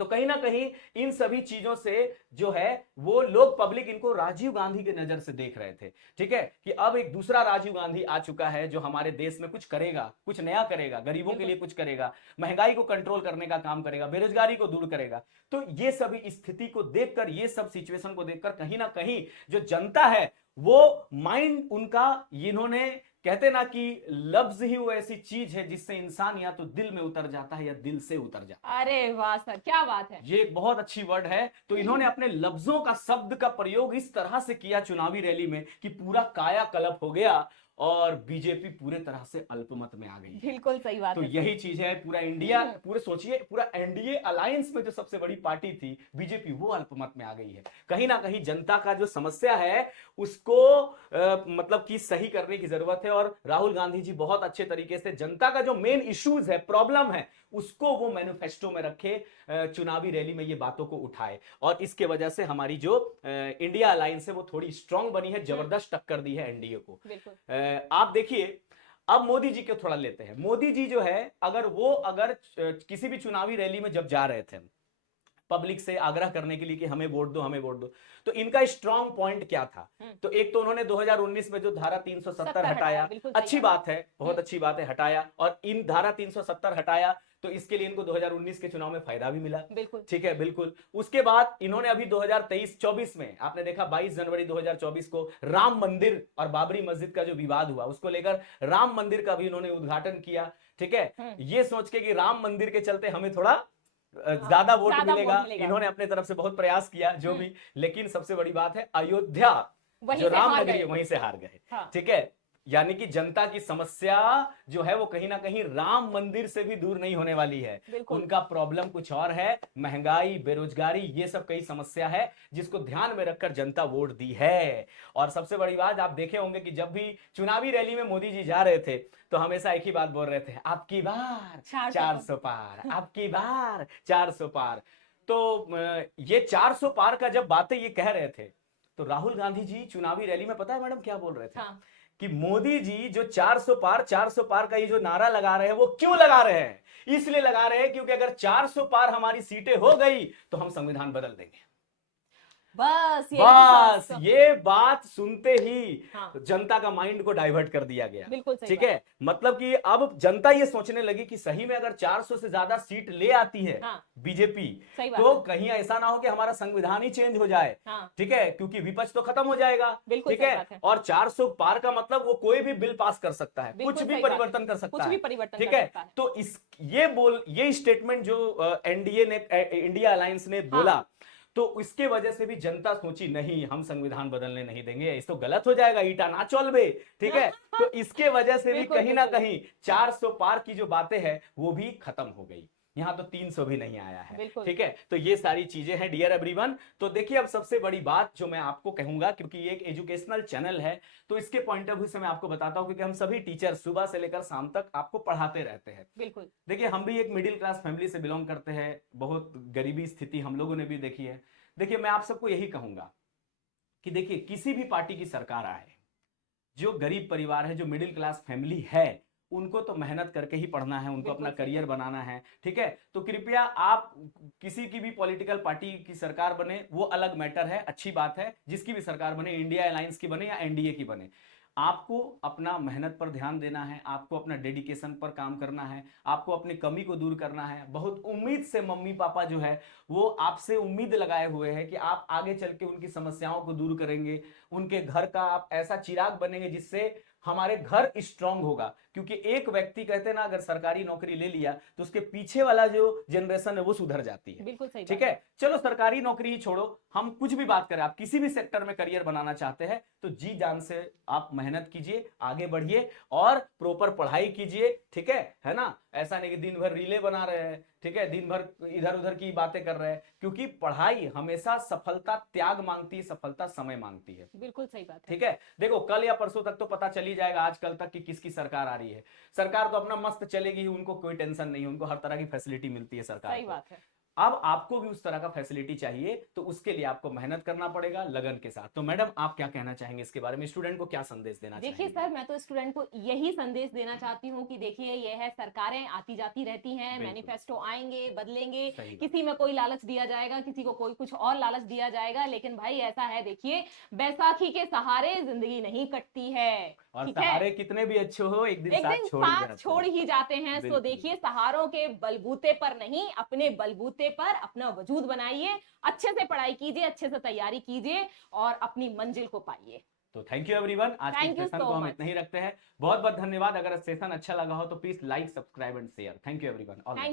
तो कहीं ना कहीं इन सभी चीजों से जो है वो लोग, पब्लिक इनको राजीव गांधी के नजर से देख रहे थे, ठीक है। कि अब एक दूसरा राजीव गांधी आ चुका है जो हमारे देश में कुछ करेगा, कुछ नया करेगा, गरीबों के लिए कुछ करेगा, महंगाई को कंट्रोल करने का काम करेगा, बेरोजगारी को दूर करेगा। तो ये सभी स्थिति को देखकर, ये सब सिचुएशन को देखकर कहीं ना कहीं जो जनता है वो माइंड उनका, इन्होंने कहते ना कि लफ्ज ही वो ऐसी चीज है जिससे इंसान या तो दिल में उतर जाता है या दिल से उतर जाता है। अरे वाह सर, क्या बात है, ये एक बहुत अच्छी वर्ड है। तो इन्होंने अपने लफ्जों का, शब्द का प्रयोग इस तरह से किया चुनावी रैली में कि पूरा कायाकल्प हो गया और बीजेपी पूरे तरह से अल्पमत में आ गई। बिल्कुल सही बात तो है। यही चीज है, पूरा इंडिया, पूरे सोचिए पूरा एनडीए अलायंस में जो सबसे बड़ी पार्टी थी बीजेपी, वो अल्पमत में आ गई है। कहीं ना कहीं जनता का जो समस्या है उसको मतलब कि सही करने की जरूरत है। और राहुल गांधी जी बहुत अच्छे तरीके से जनता का जो मेन इश्यूज है, प्रॉब्लम है, उसको वो मैनिफेस्टो में रखे, चुनावी रैली में ये बातों को उठाए। और इसके वजह से हमारी जो इंडिया अलायंस है वो थोड़ी स्ट्रांग बनी है, जबरदस्त टक्कर दी है एनडीए को। आप देखिए, अब मोदी जी को थोड़ा लेते हैं। मोदी जी जो है, अगर किसी भी चुनावी रैली में जब जा रहे थे पब्लिक से आग्रह करने के लिए कि हमें वोट दो, हमें वोट दो, तो इनका स्ट्रांग पॉइंट क्या था? तो एक तो उन्होंने 2019 में जो धारा 370 हटाया, अच्छी बात है, बहुत अच्छी बात है, हटाया। और इन धारा 370 हटाया तो इसके लिए इनको 2019 के चुनाव में फायदा भी मिला, ठीक है, बिल्कुल। उसके बाद इन्होंने अभी 2023-24 में आपने देखा 22 जनवरी 2024 को राम मंदिर और बाबरी मस्जिद का जो विवाद हुआ, उसको लेकर राम मंदिर का भी इन्होंने उद्घाटन किया, ठीक है। ये सोच के कि राम मंदिर के चलते हमें थोड़ा ज्यादा वोट मिलेगा। इन्होंने अपने तरफ से बहुत प्रयास किया जो भी, लेकिन सबसे बड़ी बात है अयोध्या जो राम नगरी है वहीं से हार गए, ठीक है। यानी कि जनता की समस्या जो है वो कहीं ना कहीं राम मंदिर से भी दूर नहीं होने वाली है। उनका प्रॉब्लम कुछ और है, महंगाई, बेरोजगारी, ये सब कई समस्या है जिसको ध्यान में रखकर जनता वोट दी है। और सबसे बड़ी बात आप देखे होंगे कि जब भी चुनावी रैली में मोदी जी जा रहे थे तो हमेशा एक ही बात बोल रहे थे, आपकी बार 400 पार, आपकी बार 400 पार। तो ये 400 पार का जब बातें ये कह रहे थे तो राहुल गांधी जी चुनावी रैली में पता है मैडम क्या बोल रहे थे? कि मोदी जी जो 400 पार, 400 पार का ये जो नारा लगा रहे हैं वो क्यों लगा रहे हैं? इसलिए लगा रहे हैं क्योंकि अगर 400 पार हमारी सीटें हो गई तो हम संविधान बदल देंगे। बस ये बात सुनते ही जनता का माइंड को डाइवर्ट कर दिया गया, ठीक है। मतलब कि अब जनता ये सोचने लगी कि सही में अगर 400 से ज्यादा सीट ले आती है बीजेपी तो कहीं ऐसा ना हो कि हमारा संविधान ही चेंज हो जाए, ठीक है, क्योंकि विपक्ष तो खत्म हो जाएगा, ठीक है। और 400 पार का मतलब वो कोई भी बिल पास कर सकता है, कुछ भी परिवर्तन कर सकता है, ठीक है। तो ये स्टेटमेंट जो एनडीए ने, इंडिया अलायंस ने बोला, तो इसके वजह से भी जनता सोची नहीं हम संविधान बदलने नहीं देंगे, इस तो गलत हो जाएगा, ईटा ना चलबे, ठीक है। तो इसके वजह से भी कहीं ना कहीं 400 पार की जो बातें हैं वो भी खत्म हो गई। यहां तो 300 भी नहीं आया है, ठीक है। तो ये सारी चीजें हैं डियर एवरीवन। तो देखिए अब सबसे बड़ी बात जो मैं आपको कहूंगा, क्योंकि ये एक एजुकेशनल चैनल है तो इसके पॉइंट ऑफ व्यू से मैं आपको बताता हूं, क्योंकि हम सभी टीचर सुबह से लेकर शाम तक आपको पढ़ाते रहते हैं। देखिए हम भी एक मिडिल क्लास फैमिली से बिलोंग करते हैं, बहुत गरीबी स्थिति हम लोगों ने भी देखी है। देखिए मैं आप सबको यही कहूंगा कि देखिए किसी भी पार्टी की सरकार आए, जो गरीब परिवार है, जो मिडिल क्लास फैमिली है, उनको तो मेहनत करके ही पढ़ना है, उनको अपना करियर बनाना है, ठीक है। तो कृपया आप किसी की भी पॉलिटिकल पार्टी की सरकार बने वो अलग मैटर है, अच्छी बात है, जिसकी भी सरकार बने, इंडिया अलायंस की बने या एनडीए की बने, आपको अपना मेहनत पर ध्यान देना है, आपको अपना डेडिकेशन पर काम करना है, आपको अपनी कमी को दूर करना है। बहुत उम्मीद से मम्मी पापा जो है वो आपसे उम्मीद लगाए हुए हैं कि आप आगे चल के उनकी समस्याओं को दूर करेंगे, उनके घर का आप ऐसा चिराग बनेंगे जिससे हमारे घर स्ट्रांग होगा। क्योंकि एक व्यक्ति कहते हैं ना, अगर सरकारी नौकरी ले लिया तो उसके पीछे वाला जो जनरेशन है वो सुधर जाती है। बिल्कुल सही ठीक बात है, चलो सरकारी नौकरी ही छोड़ो, हम कुछ भी बात करें, आप किसी भी सेक्टर में करियर बनाना चाहते हैं तो जी जान से आप मेहनत कीजिए, आगे बढ़िए और प्रॉपर पढ़ाई कीजिए। ठीक है ना, ऐसा नहीं कि दिन भर रीले बना रहे हैं, ठीक है, दिन भर इधर उधर की बातें कर रहे हैं, क्योंकि पढ़ाई हमेशा सफलता त्याग मांगती है, सफलता समय मांगती है। बिल्कुल सही बात है। ठीक है, देखो कल या परसों तक तो पता चल ही जाएगा, आजकल तक कि किसकी सरकार आ रही है। सरकार तो अपना मस्त चलेगी, उनको कोई टेंशन नहीं है, उनको हर तरह की फैसिलिटी मिलती है सरकार सही को। बात है। अब आपको भी उस तरह का फैसिलिटी चाहिए तो उसके लिए आपको मेहनत करना पड़ेगा लगन के साथ। तो मैडम आप क्या कहना चाहेंगे इसके बारे में, स्टूडेंट को क्या संदेश देना देखिए चाहेंगे? सर, मैं तो स्टूडेंट को यही संदेश देना चाहती हूँ कि देखिए ये है, सरकारें आती जाती रहती हैं, बिल्कुल। मैनिफेस्टो आएंगे, बदलेंगे, सही बात। किसी में कोई लालच दिया जाएगा, किसी को कोई कुछ और लालच दिया जाएगा, लेकिन भाई ऐसा है, देखिए बैसाखी के सहारे जिंदगी नहीं कटती है। और ठीक है, सहारे कितने भी अच्छे हो एक दिन एक साथ दिन छोड़ ही साथ जाते छोड़ हैं। ही जाते हैं। सो बिल्कुल। देखिए, सहारों के बलबूते पर नहीं, अपने बलबूते पर अपना वजूद बनाइए, अच्छे से पढ़ाई कीजिए, अच्छे से तैयारी कीजिए और अपनी मंजिल को पाइए। तो थैंक यू एवरीवन, आज के थैंक यू सेशन सो को हम मच। इतना ही रखते हैं। बहुत बहुत धन्यवाद। अगर सेशन अच्छा लगा हो तो please like, subscribe and share. Thank you everyone, all thank